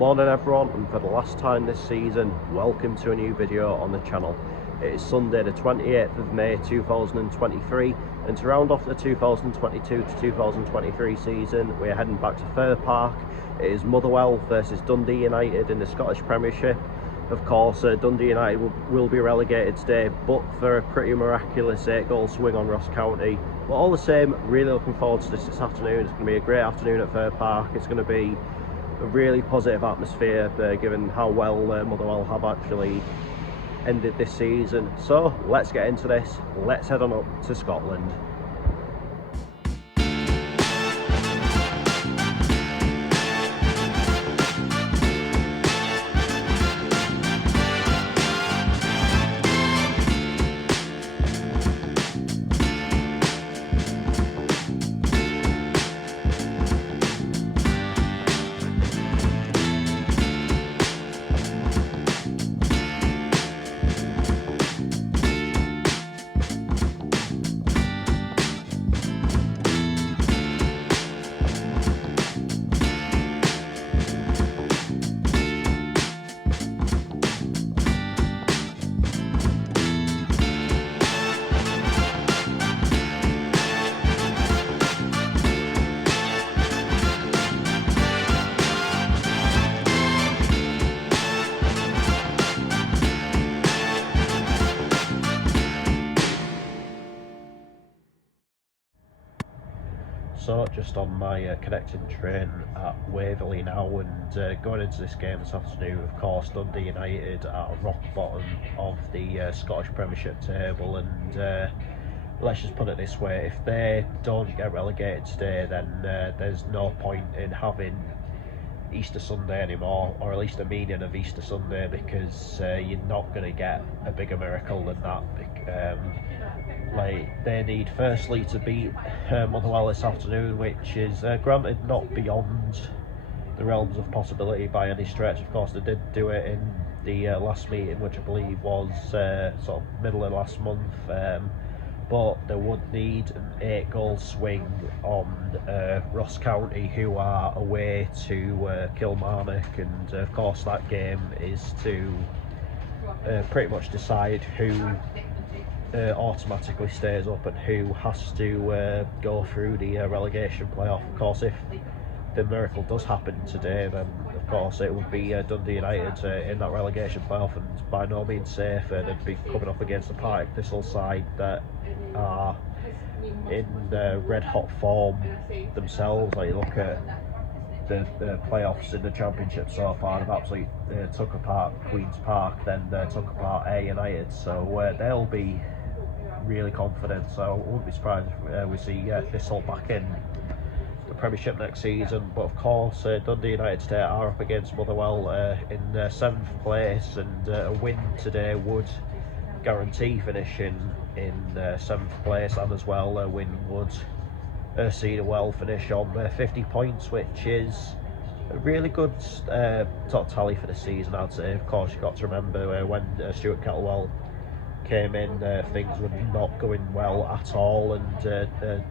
Morning everyone, and for the last time this season, welcome to a new video on the channel. It is Sunday the 28th of May 2023, and to round off the 2022 to 2023 season, we're heading back to Fir Park. It is Motherwell versus Dundee United in the Scottish Premiership. Of course, Dundee United will be relegated today, but for a pretty miraculous 8-goal swing on Ross County. But all the same, really looking forward to this afternoon. It's going to be a great afternoon at Fir Park. It's going to be a really positive atmosphere, given how well Motherwell have actually ended this season. So let's get into this. Let's head on up to Scotland. So just on my connecting train at Waverley now, and going into this game this afternoon, of course, Dundee United at rock bottom of the Scottish Premiership table, and let's just put it this way: if they don't get relegated today, then there's no point in having Easter Sunday anymore, or at least the meaning of Easter Sunday, because you're not going to get a bigger miracle than that. Like, they need firstly to beat Motherwell this afternoon, which is granted not beyond the realms of possibility by any stretch. Of course, they did do it in the last meeting, which I believe was sort of middle of last month, but they would need an 8-goal swing on Ross County, who are away to Kilmarnock, and of course that game is to pretty much decide who automatically stays up and who has to go through the relegation playoff. Of course, if the miracle does happen today, then of course it would be Dundee United in that relegation playoff, and by no means safe. They'd be coming up against the Partick Thistle side that are in red hot form themselves. Like, you look at the playoffs in the Championship so far, they've absolutely took apart Queen's Park, then took apart Ayr United, so they'll be really confident. So I wouldn't be surprised if we see Thistle back in the Premiership next season. But of course, Dundee United today are up against Motherwell in 7th place, and a win today would guarantee finishing in 7th place, and as well a win would see the well finish on 50 points, which is a really good top tally for the season, I'd say. Of course, you've got to remember when Stuart Kettlewell came in, things were not going well at all, and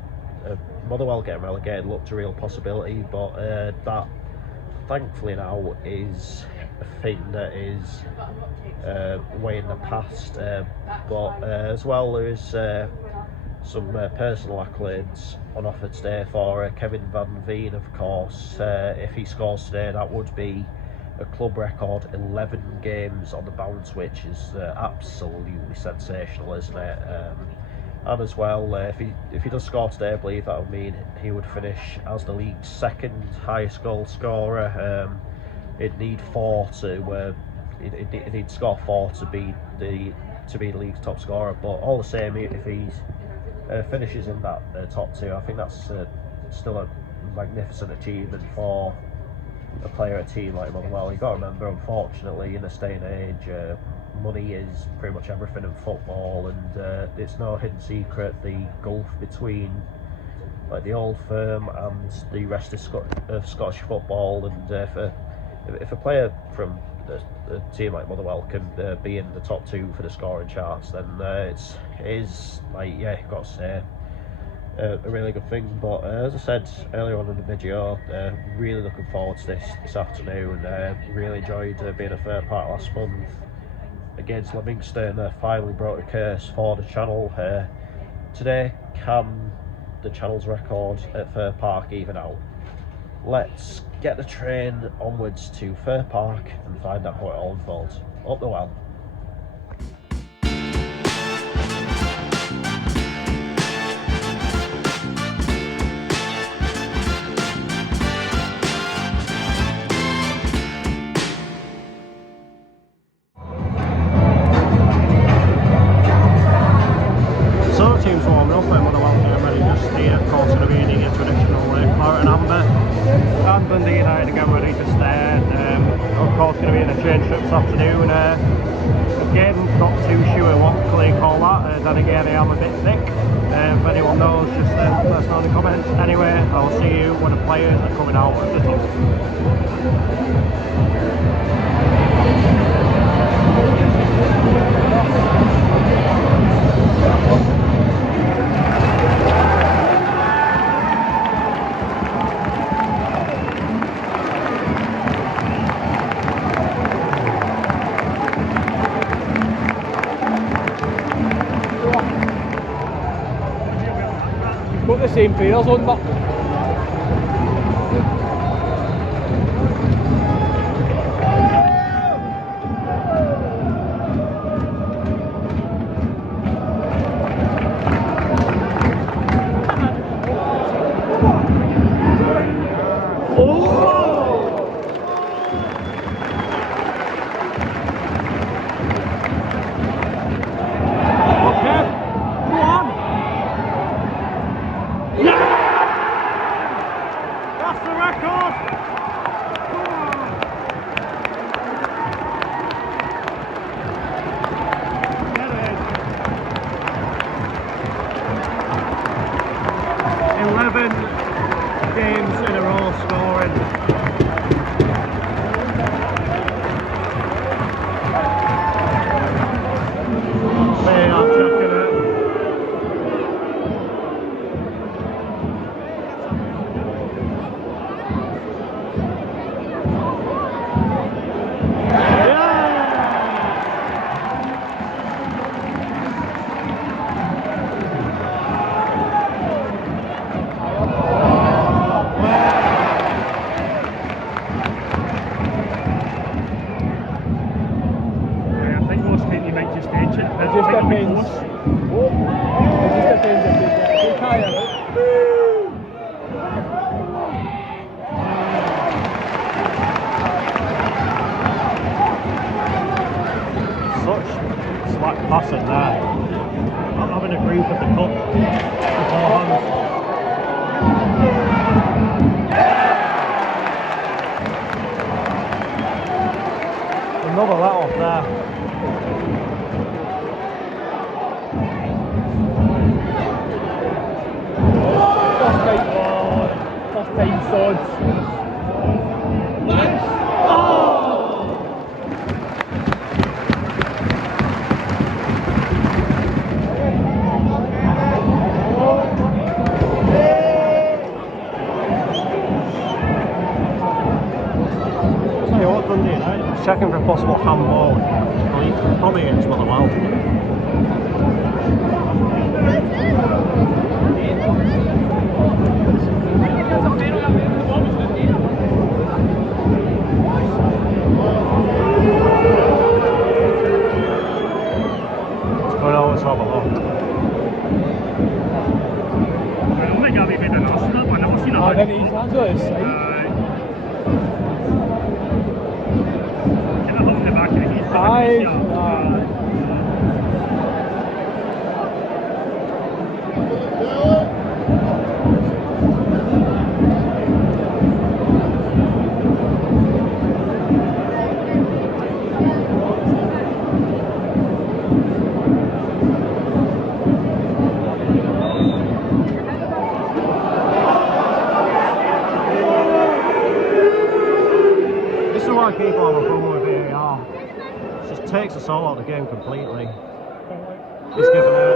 Motherwell getting relegated looked a real possibility, but that thankfully now is a thing that is way in the past. But as well, there is some personal accolades on offer today for Kevin Van Veen. Of course, if he scores today, that would be a club record 11 games on the bounce, which is absolutely sensational, isn't it? And as well, if he does score today, I believe that would mean he would finish as the league's 2nd highest goal scorer. It'd need 4 to he'd need to score 4 to be the league's top scorer. But all the same, if he finishes in that top 2, I think that's still a magnificent achievement for a player, a team like Motherwell. You've got to remember, unfortunately, in this day and age, money is pretty much everything in football, and it's no hidden secret the gulf between like the old firm and the rest of Scottish football. And if a player from a team like Motherwell can be in the top 2 for the scoring charts, then it is like, yeah, you've got to say, a really good thing. But as I said earlier on in the video, really looking forward to this afternoon. Really enjoyed being at Fir Park last month against Livingston. Finally broke a curse for the channel. Today, can the channel's record at Fir Park even out? Let's get the train onwards to Fir Park and find out how it all unfolds. Up the well. So the team's warming up and Motherwell getting ready just here. Of course, going to be eating a traditional claret and amber. And Dundee United getting ready just there. Of course, going to be in a train trip this afternoon. Again, not too sure what they call that. Then again, I am a bit thick. If anyone knows, just let us know in the comments. Anyway, I'll see you when the players are coming out of the tunnel. Put the same players on, but That's the record! 11 games in a row scoring. They are chucking it. Slack passing there. Not having a group at the cup beforehand. Another let off there. first time sods. Nice. Checking for a possible handball. Probably against Motherwell. Let's have a look. I think he's hands on his side. This is why people have a problem with VAR. It just takes us all out of the game completely. He's given it.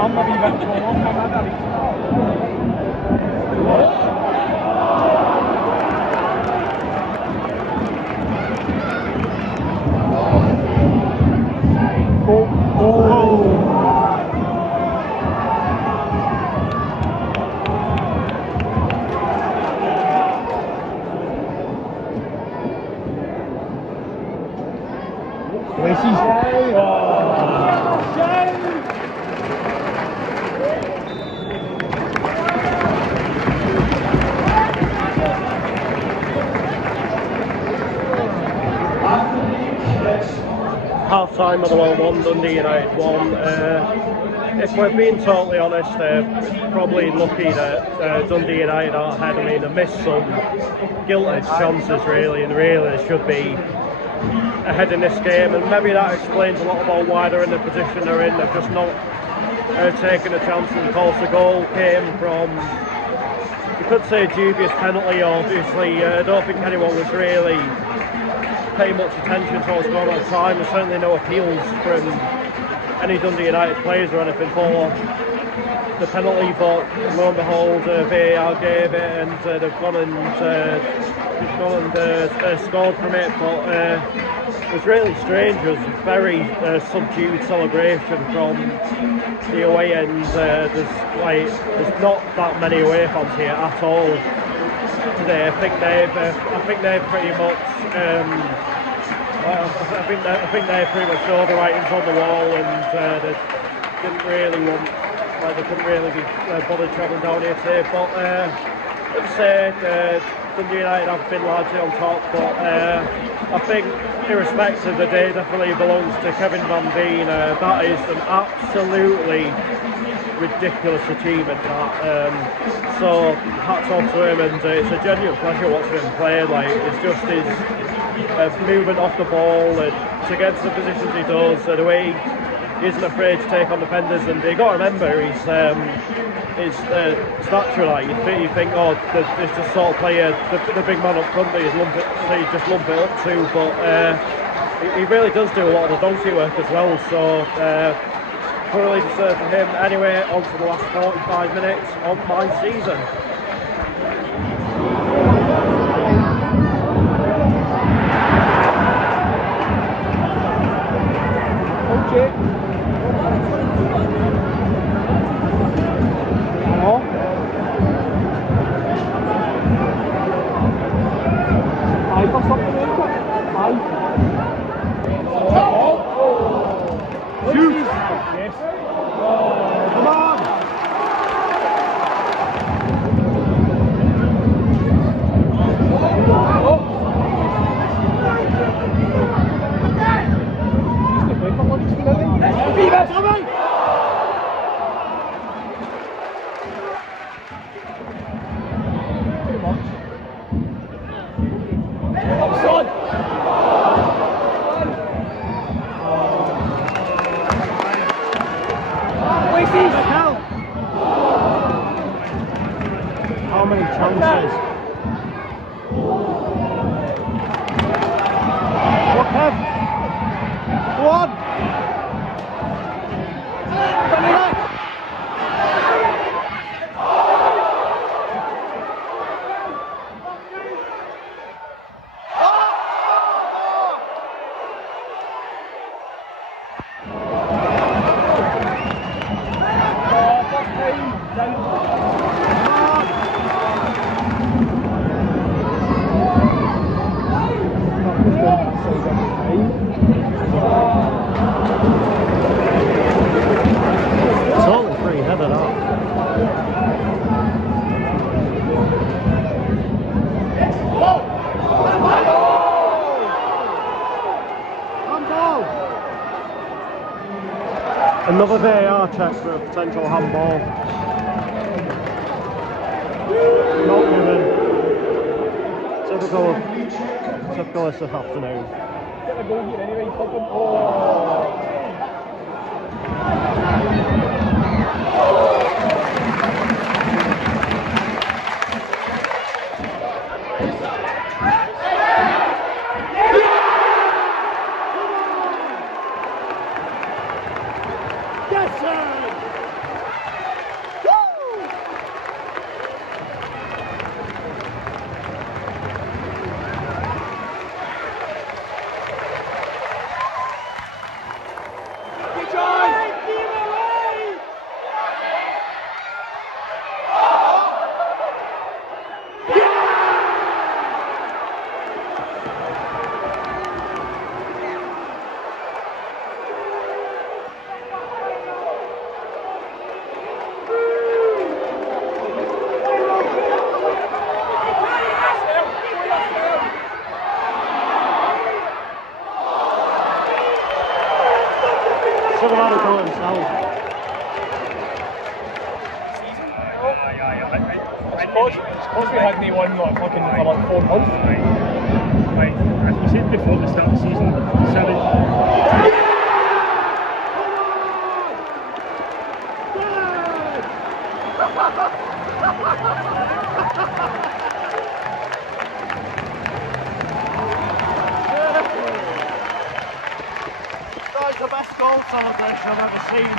I'm maybe a bit for a long time, Half time, Motherwell 1, Dundee United 1. If we're being totally honest, probably lucky that Dundee United are ahead. I mean, they missed some guilty chances really, and really they should be ahead in this game, and maybe that explains a lot about why they're in the position they're in. They've just not taken a chance, and of course the goal came from, you could say, a dubious penalty. Obviously, I don't think anyone was really paying much attention to what's going on at the time. There's certainly no appeals from any Dundee United players or anything for the penalty, but lo and behold, VAR gave it, and they've gone and scored from it. But it was really strange. It was a very subdued celebration from the away end. There's not that many away fans here at all today. I think they've pretty much. I think they pretty much know the writings on the wall, and they didn't really want. They couldn't really be bothered travelling down here today. But as I said, Dundee United have been largely on top. But I think, irrespective, the day definitely belongs to Kevin Van Veen. That is an absolutely ridiculous achievement. So hats off to him, and it's a genuine pleasure watching him play. Like, it's just his movement off the ball and to get to the positions he does, the way he isn't afraid to take on defenders. And you got to remember, he's stature. Like, you think, oh, it's just sort of player, the big man up front that you just lump it up to, but he really does do a lot of the donkey work as well. So thoroughly deserved for him. Anyway, on to the last 45 minutes of my season. How many chances? What, Kev? Go on! Totally free headed up. Another VAR check for a potential handball. Not given. Typical this afternoon. Get the goal here anyway, fuck him. Oh. Should have had a go himself. Suppose we hadn't won like fucking for like 4 months. Like, as we said before the start of the season, 7. That's the best goal celebration I've ever seen.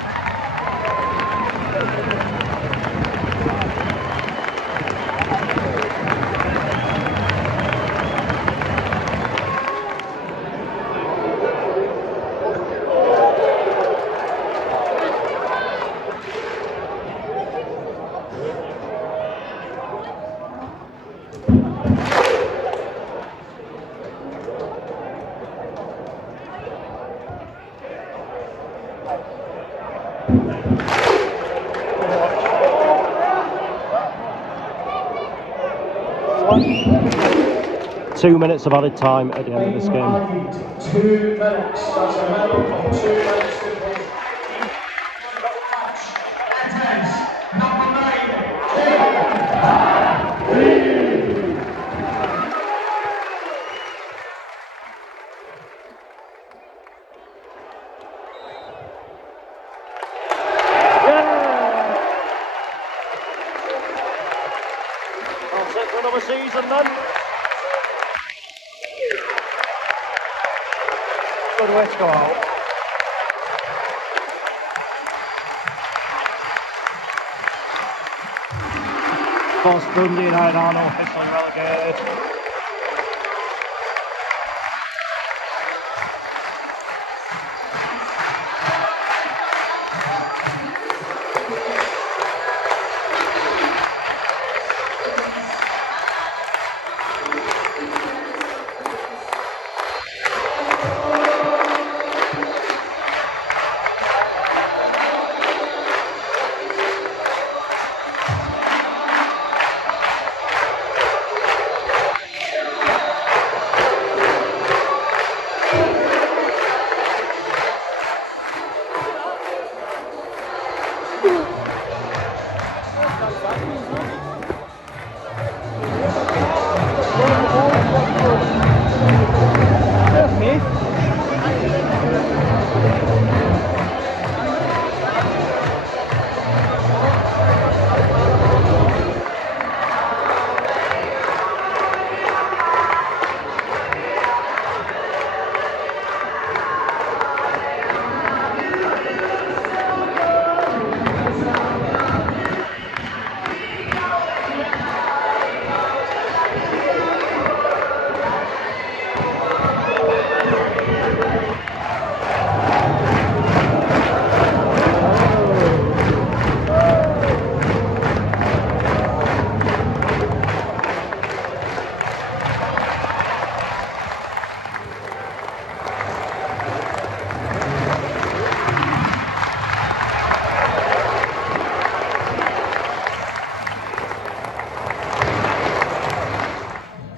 Two minutes of added time at the end of this game. 2 minutes. That's a medal from 2 minutes to play. Number 9. That's it for another season then. Good way to go out. Of course, Dundee United are now officially relegated.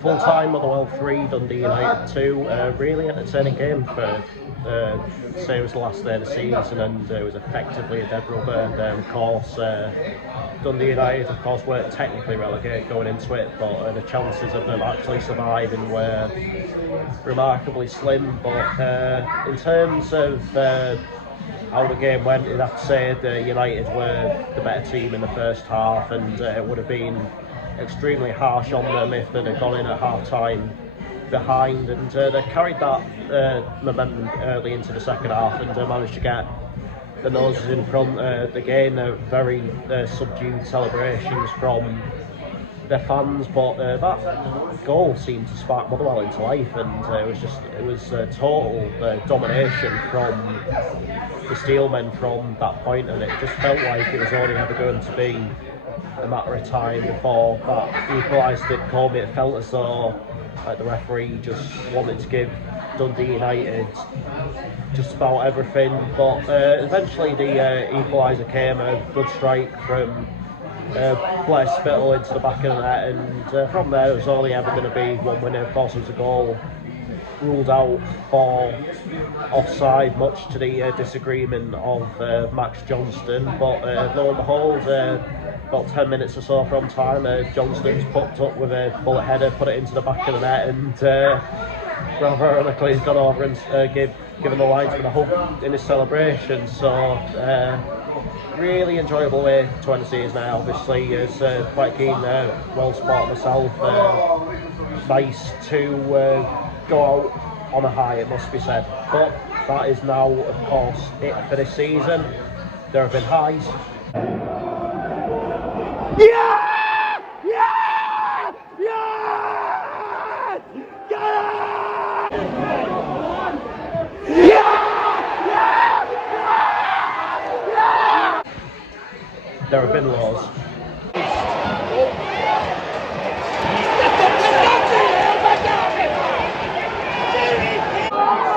Full-time, Motherwell 3, Dundee United 2. Really entertaining game for say it was the last day of the season, and it was effectively a dead rubber. And of course, Dundee United, of course, weren't technically relegated going into it, but the chances of them actually surviving were remarkably slim. But in terms of how the game went, I'd have to say that United were the better team in the first half, and it would have been extremely harsh on them if they'd have gone in at half-time behind, and they carried that momentum early into the second half and managed to get the noses in front. Again, very subdued celebrations from their fans, but that goal seemed to spark Motherwell into life, and it was total domination from the Steelmen from that point, and it just felt like it was only ever going to be a matter of time before that equalised did come. It felt as though the referee just wanted to give Dundee United just about everything, but eventually the equaliser came, a good strike from Blair Spittle into the back of the net, and from there it was only ever going to be one winner. Of course, it was a goal ruled out for offside, much to the disagreement of Max Johnston. But lo and behold, about 10 minutes or so from time, Johnston's popped up with a bullet header, put it into the back of the net, and rather ironically, he's gone over and given the linesman a hug in his celebration. So really enjoyable way to end the season now. Obviously, as quite keen, well sport myself. Nice to go out on a high, it must be said. But that is now, of course, it for this season. There have been highs. Yeah! Yeah! Yeah! Yeah! Yeah! There have been lows.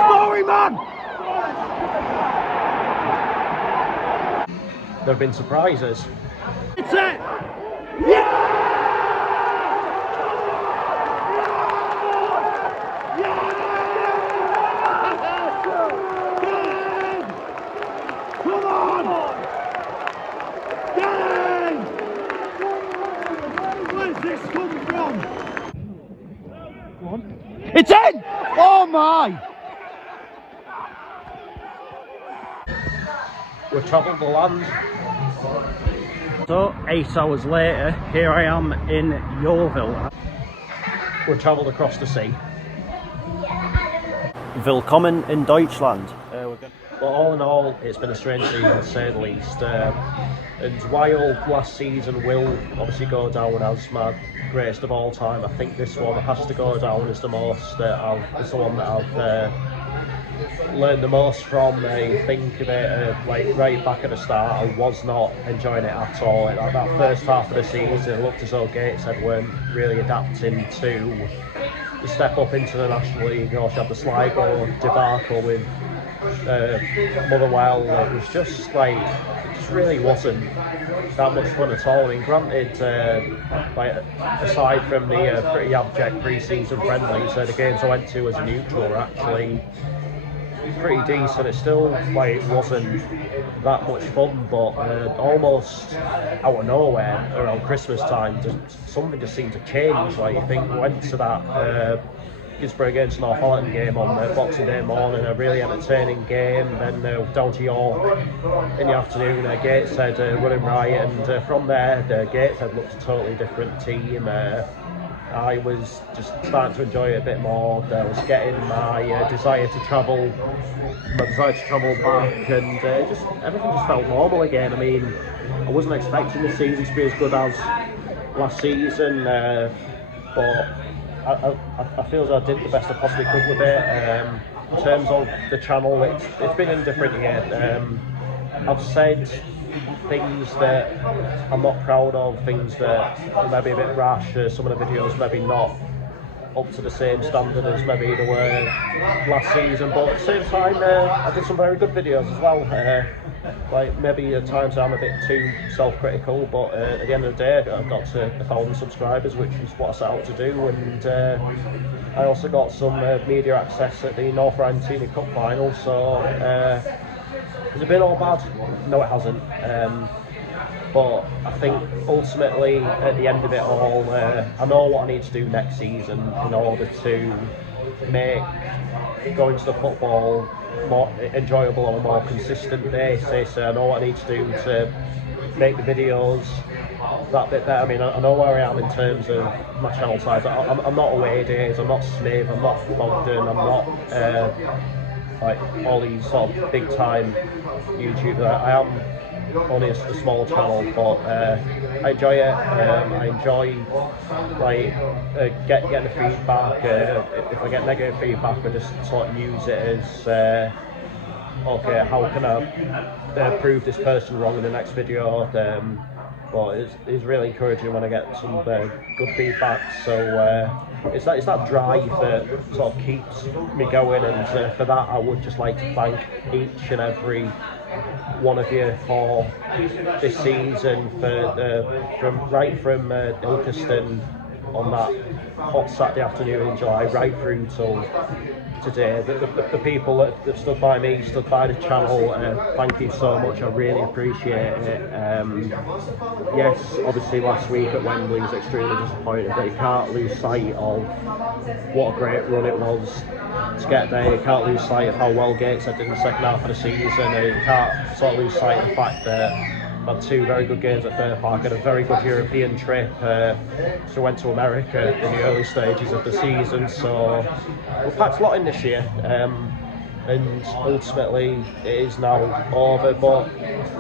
Story, man! There have been surprises. It's it! Yeah! Come on! Get in! Where's this come from? Go on. It's in! Oh my! We've travelled the land. So 8 hours later, here I am in Yeovil. We've travelled across the sea. Willkommen in Deutschland. But all in all, it's been a strange season to say the least. And while last season will obviously go down as my greatest of all time, I think this one has to go down as the most. It's the one that I've learned the most from. I think of it like right back at the start, I was not enjoying it at all. That first half of the season, it looked as though Gateshead weren't really adapting to the step up into the National League. You had the Sligo debacle with Motherwell. It was just like, it just really wasn't that much fun at all. I mean, granted, like aside from the pretty abject pre-season friendlies, the games I went to as a neutral were actually pretty decent. It still like wasn't that much fun, but almost out of nowhere around Christmas time, something just seemed to change. Like, you think we went to that Gisborough against Northallerton game on Boxing Day morning, a really entertaining game. Then down to York in the afternoon, Gateshead running riot, and from there, Gateshead looked a totally different team. I was just starting to enjoy it a bit more. I was getting my desire to travel back, and just everything just felt normal again. I mean, I wasn't expecting this season to be as good as last season, but I feel as though I did the best I possibly could with it. In terms of the channel, it's been indifferent here. I've said things that I'm not proud of, things that are maybe a bit rash. Some of the videos maybe not up to the same standard as maybe they were last season, but at the same time I did some very good videos as well. Like maybe at times I'm a bit too self-critical, but at the end of the day I've got to 1,000 subscribers, which is what I set out to do, and I also got some media access at the North Rhine Senior Cup final. So has it been all bad? No, it hasn't. But I think ultimately, at the end of it all, I know what I need to do next season in order to make going to the football more enjoyable on a more consistent basis. I know what I need to do to make the videos that bit better. I mean, I know where I am in terms of my channel size. I'm not Away Days, I'm not Smith, I'm not Bogdan, I'm not like all these sort of big time YouTubers. I am only a small channel, but I enjoy it. I enjoy like getting the feedback. If I get negative feedback, I just sort of use it as okay, how can I prove this person wrong in the next video? But it's really encouraging when I get some good feedback. So it's that drive that sort of keeps me going, and for that I would just like to thank each and every one of you for this season, from Ilkeston on that hot Saturday afternoon in July, right through till today. The people that stood by me, stood by the channel, thank you so much. I really appreciate it. Yes, obviously last week at Wembley was extremely disappointing, but you can't lose sight of what a great run it was to get there. You can't lose sight of how well Gateshead did in the second half of the season. You can't sort of lose sight of the fact that I had 2 very good games at Fair Park, had a very good European trip, so went to America in the early stages of the season, so we packed a lot in this year, and ultimately it is now over, but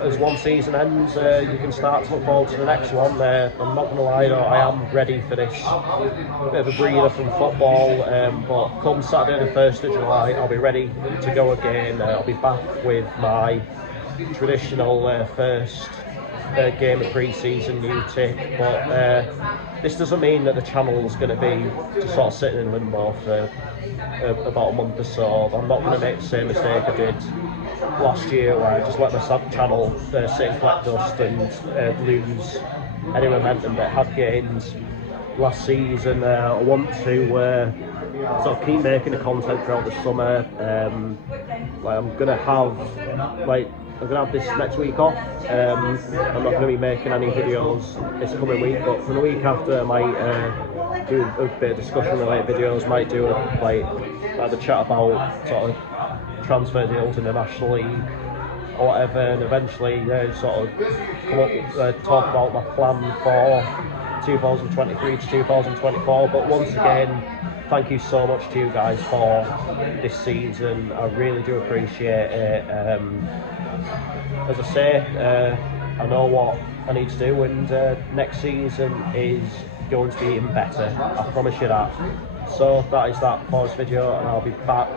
as one season ends, you can start to look forward to the next one. I'm not going to lie though, I am ready for this bit of a breather from football, but come Saturday the 1st of July I'll be ready to go again. I'll be back with my traditional first game of pre-season new tick, but this doesn't mean that the channel is going to be just sort of sitting in limbo for about a month or so. I'm not going to make the same mistake I did last year where I just let my channel sit in flat dust and lose any momentum that had gained last season. I want to sort of keep making the content throughout the summer. I'm gonna have this next week off. I'm not going to be making any videos this coming week, but for the week after I might do a bit of discussion related videos, might do the chat about sort of transfer deals in the National League or whatever, and eventually sort of come up talk about my plan for 2023 to 2024. But once again, thank you so much to you guys for this season. I really do appreciate it. As I say, I know what I need to do, and next season is going to be even better, I promise you that. So that is that for this video, and I'll be back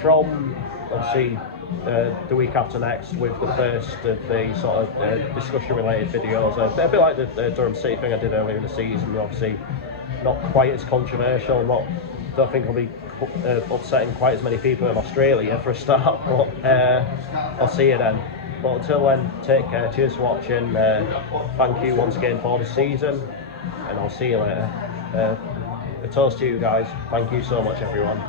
from obviously the week after next with the first of the sort of discussion related videos, a bit like the Durham City thing I did earlier in the season. Obviously not quite as controversial, don't think I'll be upsetting quite as many people in Australia for a start, but I'll see you then. But until then, take care, cheers for watching, thank you once again for the season, and I'll see you later. A toast to you guys, thank you so much everyone.